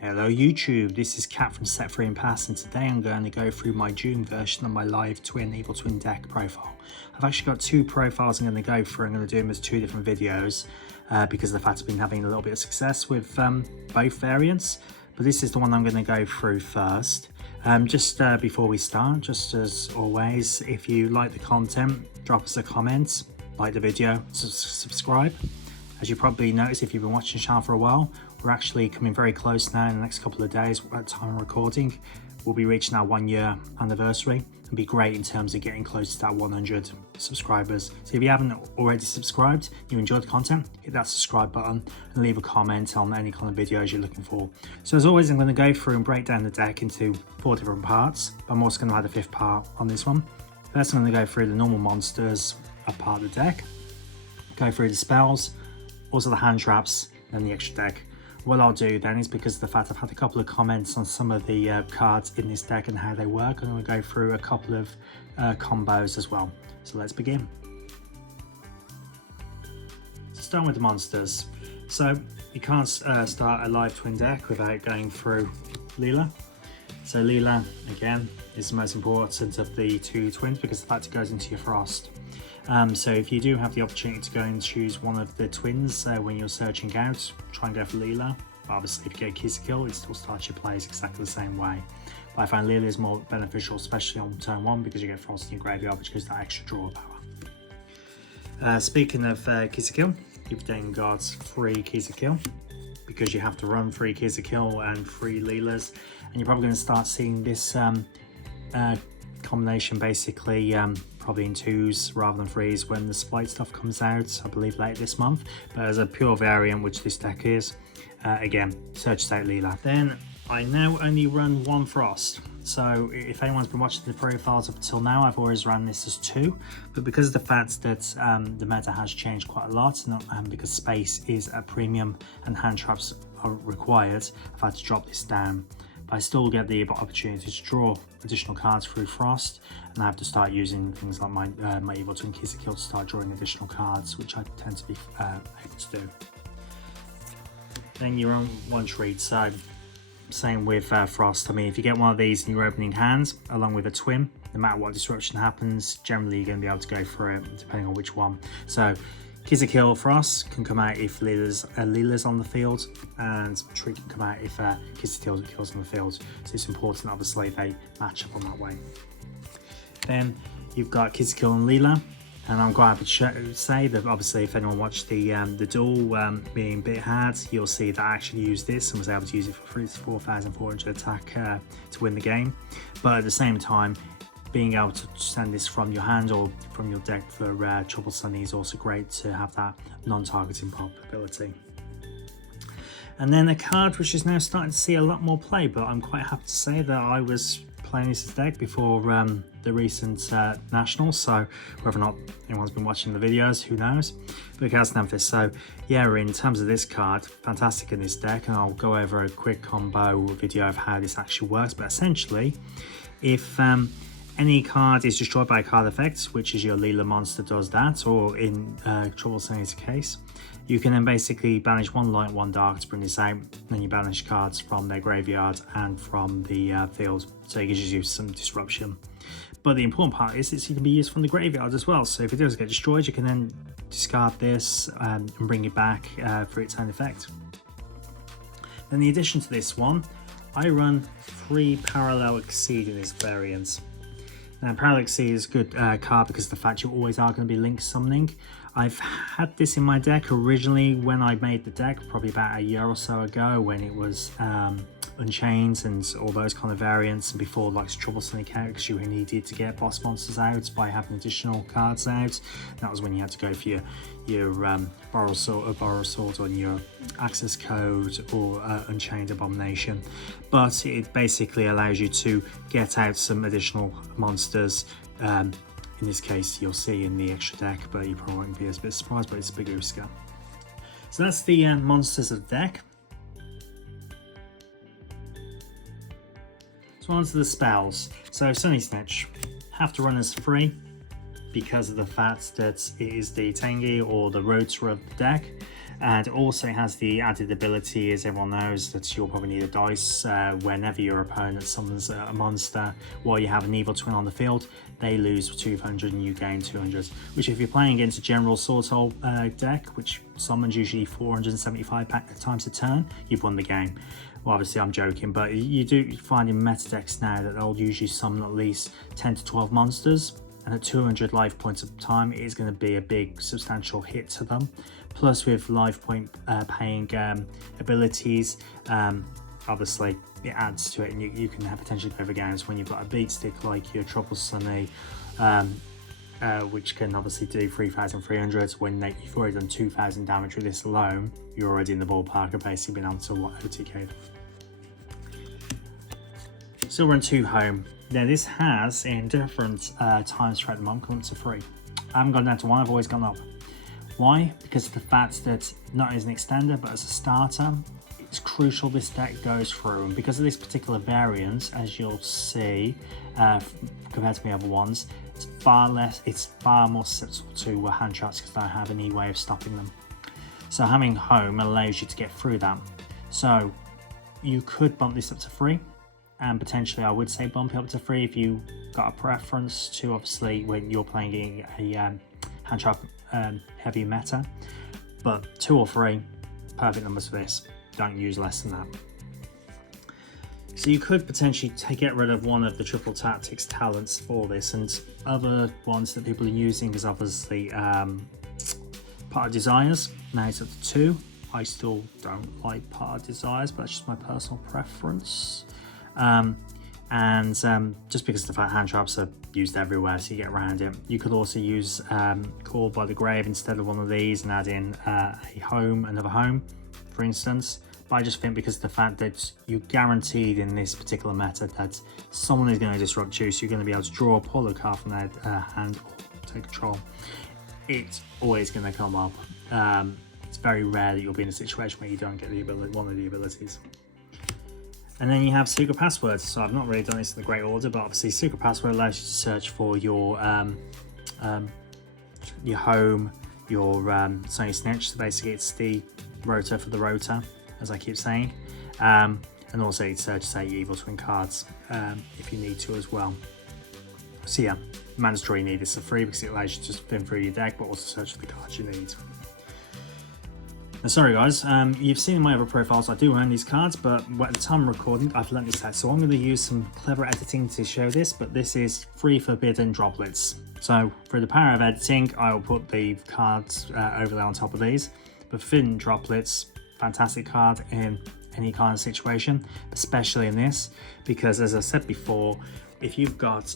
Hello YouTube, this is Kat from Set Free and Pass, and today I'm going to go through my June version of my live Evil Twin deck profile. I've actually got two profiles I'm going to go through. I'm going to do them as two different videos because of the fact I've been having a little bit of success with both variants. But this is the one I'm going to go through first. Just before we start, just as always, if you like the content, drop us a comment, like the video, subscribe. As you probably noticed if you've been watching the channel for a while, we're actually coming very close now. In the next couple of days at time of recording, we'll be reaching our 1 year anniversary. It'd be great in terms of getting close to that 100 subscribers. So if you haven't already subscribed, you enjoyed the content, hit that subscribe button and leave a comment on any kind of videos you're looking for. So as always, I'm going to go through and break down the deck into 4 different parts. I'm also going to add a 5th part on this one. First, I'm going to go through the normal monsters as part of the deck, go through the spells, also the hand traps, and the extra deck. What I'll do then is, because of the fact I've had a couple of comments on some of the cards in this deck and how they work, I'm going to go through a couple of combos as well. So let's begin. So starting with the monsters. So you can't start a live twin deck without going through Leela. So Leela, again, is the most important of the 2 twins because of the fact it goes into your Frost. So if you do have the opportunity to go and choose one of the twins when you're searching out, try and go for Leela. But obviously if you get Yugioh, it still starts your plays exactly the same way. But I find Leela is more beneficial, especially on turn 1, because you get Frost in your graveyard, which gives that extra draw power. Speaking of Yugioh, you've then got 3 Yugioh, because you have to run 3 Yugioh and 3 Leelas, and you're probably going to start seeing this combination basically probably in 2s rather than 3s when the Spite stuff comes out, I believe late this month. But as a pure variant, which this deck is, again, search out Leela. Then I now only run 1 Frost. So if anyone's been watching the profiles up until now, I've always run this as 2, but because of the fact that the meta has changed quite a lot, and because space is a premium and hand traps are required, I've had to drop this down. But I still get the opportunity to draw additional cards through Frost, and I have to start using things like my Evil Twin Yugioh to start drawing additional cards, which I tend to be able to do. Then you're on 1 treat, so same with Frost. I mean, if you get one of these in your opening hands along with a twin, no matter what disruption happens, generally you're going to be able to go for it depending on which one. So Yugioh Frost can come out if Leela's on the field, and Treat can come out if Yugioh's on the field. So it's important, obviously, they match up on that way. Then you've got Yugioh and Leela, and I'm quite happy to say that obviously if anyone watched the duel being bit hard, you'll see that I actually used this and was able to use it for 4,400 attack to win the game. But at the same time, being able to send this from your hand or from your deck for Trouble Sunny is also great to have that non-targeting probability. And then a card which is now starting to see a lot more play, but I'm quite happy to say that I was playing this deck before the recent Nationals, so whether or not anyone's been watching the videos, who knows. But it has Memphis. So yeah, in terms of this card, fantastic in this deck, and I'll go over a quick combo video of how this actually works. But essentially, if any card is destroyed by a card effect, which is your Leela monster does that, or in Trouble Sunny's case, you can then basically banish 1 light, 1 dark to bring this out, and then you banish cards from their graveyard and from the field, so it gives you some disruption. But the important part is it can be used from the graveyard as well, so if it does get destroyed, you can then discard this and bring it back for its own effect. Then in addition to this one, I run 3 Parallel Exceed in this variant. Now, Parallel Exceed is a good card because of the fact you always are going to be link summoning. I've had this in my deck originally when I made the deck, probably about a year or so ago, when it was Unchained and all those kind of variants, and before like Trouble Sunny because you needed to get boss monsters out by having additional cards out. That was when you had to go for your Borrow Sword on your Access Code or Unchained Abomination. But it basically allows you to get out some additional monsters. In this case, you'll see in the extra deck, but you probably won't be as bit surprised, but it's a big Uska. So that's the monsters of the deck. So on to the spells. So Sunny Snitch, have to run as 3 because of the fact that it is the Tengi or the Rotor of the deck. And also it has the added ability, as everyone knows, that you'll probably need a dice whenever your opponent summons a monster while you have an evil twin on the field. They lose 200 and you gain 200, which if you're playing against a general sword soul deck, which summons usually 475 times a turn, you've won the game. Well, obviously I'm joking, but you do find in meta decks now that they'll usually summon at least 10 to 12 monsters, and at 200 life points of time, it is going to be a big substantial hit to them. Plus with life point paying abilities, obviously it adds to it, and you can have potentially go over games when you've got a beat stick like your Trouble Sunny, which can obviously do 3,300. When you've already done 2,000 damage with this alone, you're already in the ballpark of basically being able to OTK them. Still run 2 home. Now this has, in different times throughout the month, come up to 3. I haven't gone down to 1, I've always gone up. Why? Because of the fact that not as an extender but as a starter, it's crucial this deck goes through, and because of this particular variant, as you'll see compared to the other ones, it's far more susceptible to hand traps because they don't have any way of stopping them. So having home allows you to get through that. So you could bump this up to 3, and potentially I would say bump it up to 3 if you got a preference to, obviously when you're playing a hand trap heavy meta, but 2 or 3 perfect numbers for this. Don't use less than that. So you could potentially get rid of one of the triple tactics talents for this, and other ones that people are using is obviously Part of Desires. Now it's up to 2. I still don't like Part of Desires, but that's just my personal preference. Just because the fact hand traps are used everywhere, so you get around it. You could also use Called by the Grave instead of one of these and add in another home, for instance. But I just think because of the fact that you're guaranteed in this particular meta that someone is going to disrupt you, so you're going to be able to draw, pull a card from their hand, or take control. It's always going to come up. It's very rare that you'll be in a situation where you don't get one of the abilities. And then you have secret passwords. So I've not really done this in the great order, but obviously secret password allows you to search for your home, your Sony Snitch. So basically it's the rotor for the rotor, as I keep saying. And also you search, say, your evil twin cards if you need to as well. So yeah, mandatory you need this for free because it allows you to spin through your deck, but also search for the cards you need. And sorry guys, you've seen in my other profiles I do own these cards, but at the time of recording I've learnt this out, so I'm going to use some clever editing to show this, but this is 3 forbidden droplets. So through the power of editing, I will put the cards over there on top of these. But forbidden droplets, fantastic card in any kind of situation, especially in this, because as I said before, if you've got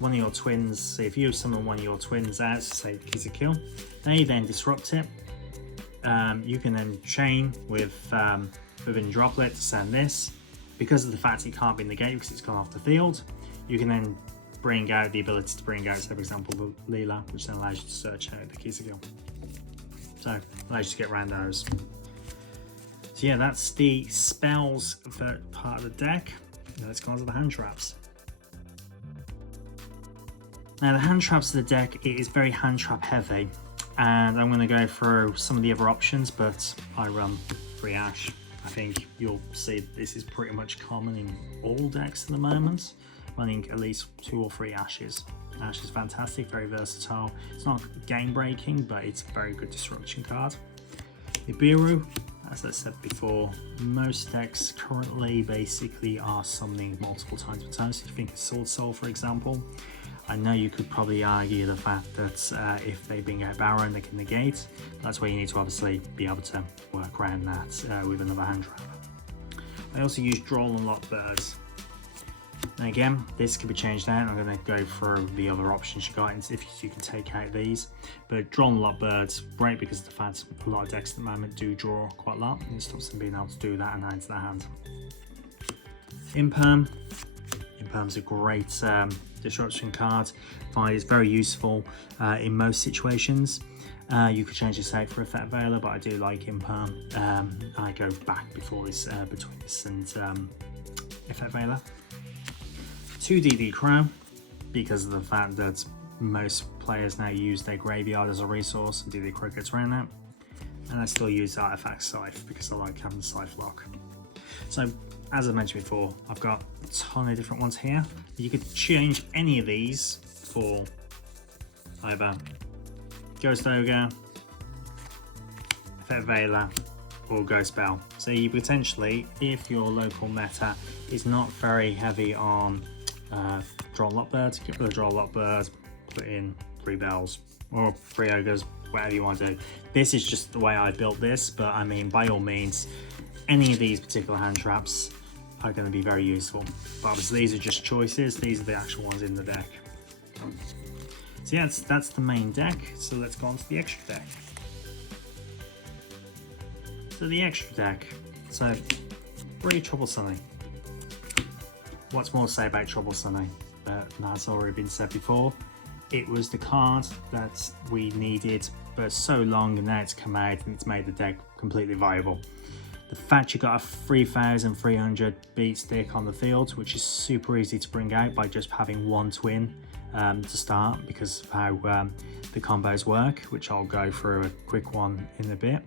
one of your twins, so if you summon one of your twins out, say Yugioh, they then disrupt it. You can then chain with within droplet to send this. Because of the fact it can't be in the game because it's gone off the field, you can then bring out the ability to bring out, say for example, the Leela, which then allows you to search out the Yugioh. So allows you to get around those. So yeah, that's the spells for part of the deck. Now let's go on to the hand traps. Now the hand traps of the deck, it is very hand trap heavy. And I'm going to go through some of the other options, but I run 3 Ash. I think you'll see this is pretty much common in all decks at the moment, running at least 2 or 3 Ashes. Ash is fantastic, very versatile. It's not game breaking, but it's a very good disruption card. Nibiru, as I said before, most decks currently basically are summoning multiple times per turn. So if you think of Sword Soul, for example, I know you could probably argue the fact that if they bring out Baron, they can negate. That's where you need to obviously be able to work around that with another hand trap. I also use Droll and Lock Birds. And again, this can be changed out. I'm going to go through the other options you got if you can take out these. But Droll and Lock Birds, great because of the fact a lot of decks at the moment do draw quite a lot, and it stops them being able to do that and add into their hand. Imperm. Imperm's a great disruption card. I find it's very useful in most situations. You could change this out for Effect Veiler, but I do like Imperm. I go back before this between this and Effect Veiler. 2 DD Crow, because of the fact that most players now use their graveyard as a resource, and DD Crow gets around that. and I still use Artifact Scythe because I like having the Scythe lock. So as I mentioned before, I've got a ton of different ones here. You could change any of these for either Ghost Ogre, Effect Veiler, or Ghost Bell. So you potentially, if your local meta is not very heavy on Droll Lockbird, get rid of Droll Lockbird, put in 3 Bells or 3 Ogres, whatever you want to do. This is just the way I built this, but I mean, by all means, any of these particular hand traps are going to be very useful. But obviously these are just choices, these are the actual ones in the deck. So yeah, that's the main deck, so let's go on to the extra deck. So the extra deck, so really Trouble Sunny. What's more to say about Trouble Sunny? That's already been said before. It was the card that we needed for so long, and now it's come out and it's made the deck completely viable. The fact you got a 3,300 beat stick on the field, which is super easy to bring out by just having one twin to start, because of how the combos work, which I'll go through a quick one in a bit.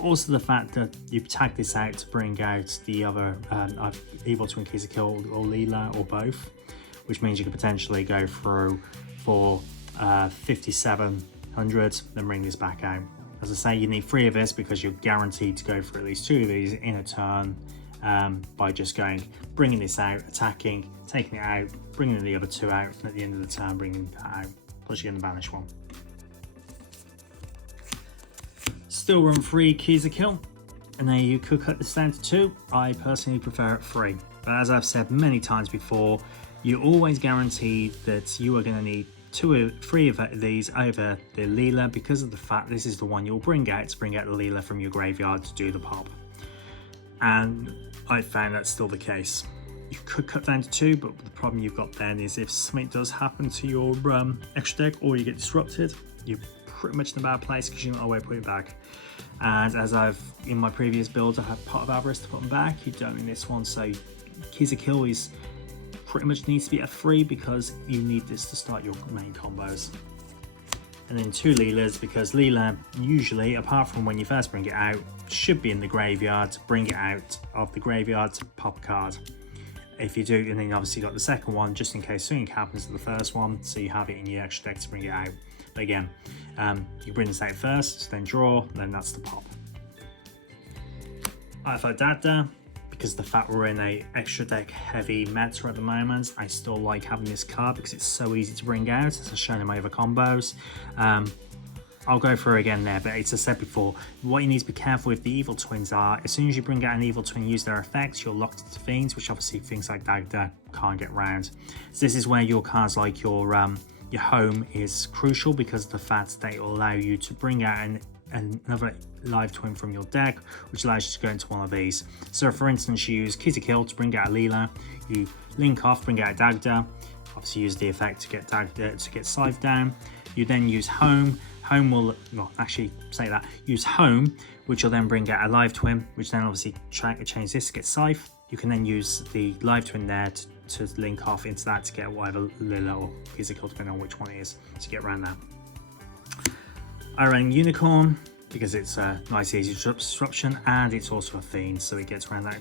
Also the fact that you tag this out to bring out the other Evil Twin Kill or Leela or both, which means you could potentially go through for 5,700, then bring this back out. As I say, you need 3 of this because you're guaranteed to go for at least 2 of these in a turn by just bringing this out, attacking, taking it out, bringing the other 2 out, and at the end of the turn bringing that out, plus you're going to banish 1. Still run 3 keys of kill, and then you could cut this down to 2. I personally prefer it 3, but as I've said many times before, you're always guaranteed that you are going to need 3 of these over the Leela, because of the fact this is the one you'll bring out to bring out the Leela from your graveyard to do the pop. And I found that's still the case. You could cut down to 2, but the problem you've got then is if something does happen to your extra deck or you get disrupted, you're pretty much in a bad place because you've got no way to put it back. And as I've in my previous builds, I had Pot of Avarice to put them back. You don't in this one, so Keys of Kill is pretty much needs to be at 3 because you need this to start your main combos. And then 2 Leelas, because Leela usually, apart from when you first bring it out, should be in the graveyard. Bring it out of the graveyard to pop a card. If you do, and then obviously you got the second one just in case something happens to the first one, so you have it in your extra deck to bring it out. But again, you bring this out first, then draw, then that's the pop. Alpha Dada, because the fact we're in a extra deck heavy meta at the moment, I still like having this card because it's so easy to bring out, as I've shown in my other combos. I'll go through again there, but as I said before, what you need to be careful with the Evil Twins are, as soon as you bring out an Evil Twin, use their effects, you're locked into Fiends, which obviously things like Dagda can't get round. So this is where your cards like your home is crucial, because of the fact that it will allow you to bring out another live twin from your deck, which allows you to go into one of these. So for instance, you use Key to Kill to bring out a Leela, you link off, bring out Dagda, obviously use the effect to get Dagda to get Scythe down. You then use Home. Home will, well, actually say that, use Home, which will then bring out a live twin, which then obviously change this to get Scythe. You can then use the live twin there to link off into that to get whatever Lila or Physical, depending on which one it is, to get around that. I ran Unicorn because it's a nice easy disruption, and it's also a Fiend, so it gets around that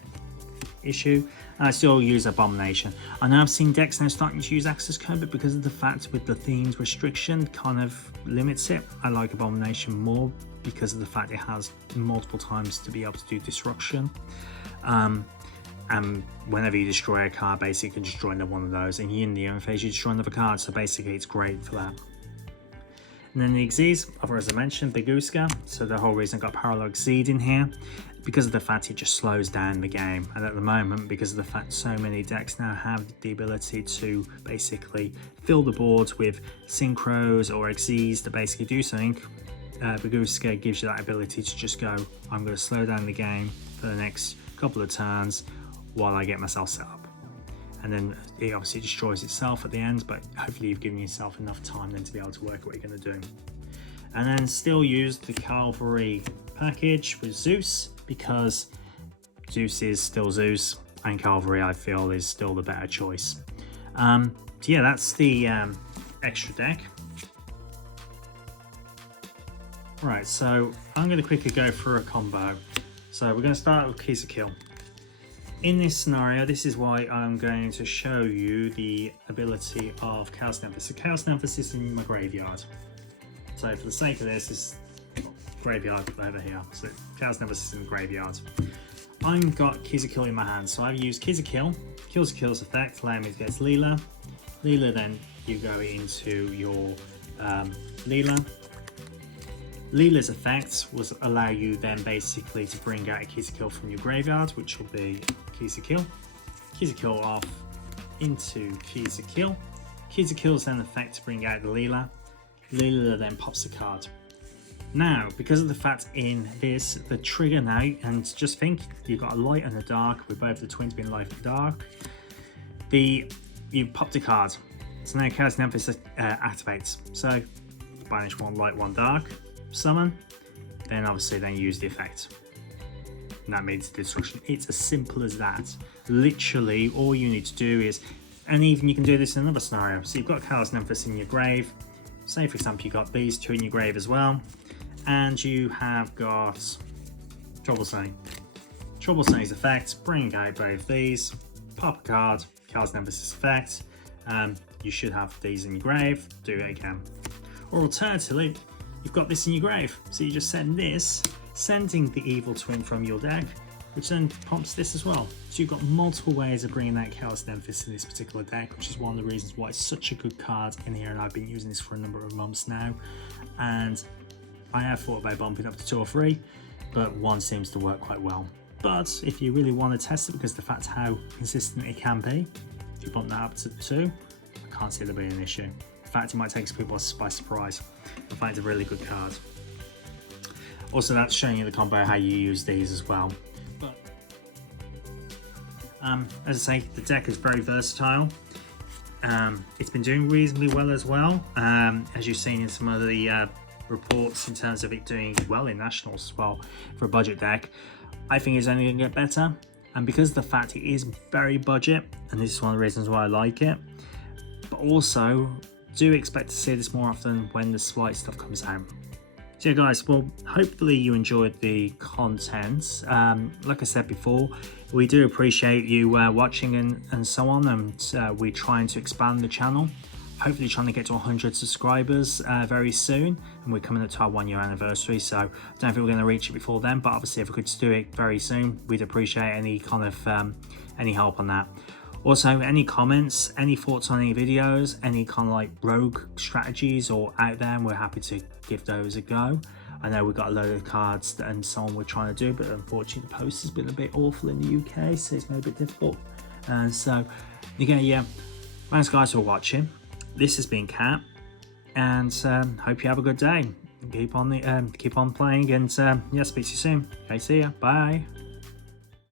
issue. And I still use Abomination. I know I've seen decks now starting to use Access Code, but because of the fact with the Fiend's restriction kind of limits it, I like Abomination more because of the fact it has multiple times to be able to do disruption. And whenever you destroy a card, basically you can destroy another one of those, and in the end phase you destroy another card, so basically it's great for that. And then the Xyz, as I mentioned, Biguska, so the whole reason I got Parallel Xyz in here, because of the fact it just slows down the game. And at the moment, because of the fact so many decks now have the ability to basically fill the board with Synchros or Xyz to basically do something, Biguska gives you that ability to just go, I'm going to slow down the game for the next couple of turns while I get myself set up. And then it obviously destroys itself at the end, but hopefully you've given yourself enough time then to be able to work what you're going to do. And then still use the Cavalry package with Zeus, because Zeus is still Zeus, and Cavalry I feel is still the better choice. So yeah, that's the extra deck. Right, so I'm going to quickly go through a combo. So we're going to start with Keys of Kill. In this scenario, this is why I'm going to show you the ability of Chaos Nemesis. So Chaos Nemesis is in my graveyard. So for the sake of this, is graveyard over here. So Chaos Nemesis in the graveyard. I've got Keys of Kill in my hand, so I've used Keys of Kill. Kills effect, allowing me to get Leela. Leela, then you go into your Leela. Leela's effect will allow you then basically to bring out a Keys of Kill from your graveyard, which will be Keys of Kill. Keys of Kill off into Keys of Kill. Keys of Kill is then effect to bring out the Leela. Leela then pops a card. Now, because of the fact in this, the trigger now, and just think, you've got a light and a dark, with both the twins being light and dark. You've popped a card. So now Chaos Nemesis activates. So, banish one light, one dark, summon, then obviously then use the effect. And that means destruction. It's as simple as that. Literally, all you need to do is, and even you can do this in another scenario. So you've got Chaos Nemesis in your grave. Say for example, you've got these two in your grave as well. And you have got Troublesome. Troublesome's effect, bring out both these, pop a card, Chaos Nemesis effect. You should have these in your grave, do it again. Or alternatively, you've got this in your grave, so you just send this, sending the evil twin from your deck, which then prompts this as well. So you've got multiple ways of bringing out Chaos Nemesis in this particular deck, which is one of the reasons why it's such a good card in here, and I've been using this for a number of months now. And I have thought about bumping up to 2 or 3, but 1 seems to work quite well. But if you really want to test it, because the fact how consistent it can be, if you bump that up to 2, I can't see there being an issue. In fact, it might take people by surprise. I find it's a really good card. Also, that's showing you the combo how you use these as well. But as I say, the deck is very versatile. It's been doing reasonably well as well, as you've seen in some of the reports in terms of it doing well in nationals as well for a budget deck. I think it's only going to get better, and because of the fact it is very budget, and this is one of the reasons why I like it, but also do expect to see this more often when the Spite stuff comes out. So yeah guys, well, hopefully you enjoyed the content. Like I said before, we do appreciate you watching and so on, and we're trying to expand the channel. Hopefully trying to get to 100 subscribers very soon, and we're coming up to our 1 year anniversary, so I don't think we're going to reach it before then, but obviously if we could do it very soon, we'd appreciate any kind of any help on that. Also, any comments, any thoughts on any videos, any kind of like rogue strategies or out there, and we're happy to give those a go. I know we've got a load of cards and so on we're trying to do, but unfortunately the post has been a bit awful in the UK, so it's made it a bit difficult. And so again, yeah, thanks guys for watching. This has been Cat, and hope you have a good day. Keep on playing, and yeah, speak to you soon. Okay, see ya. Bye.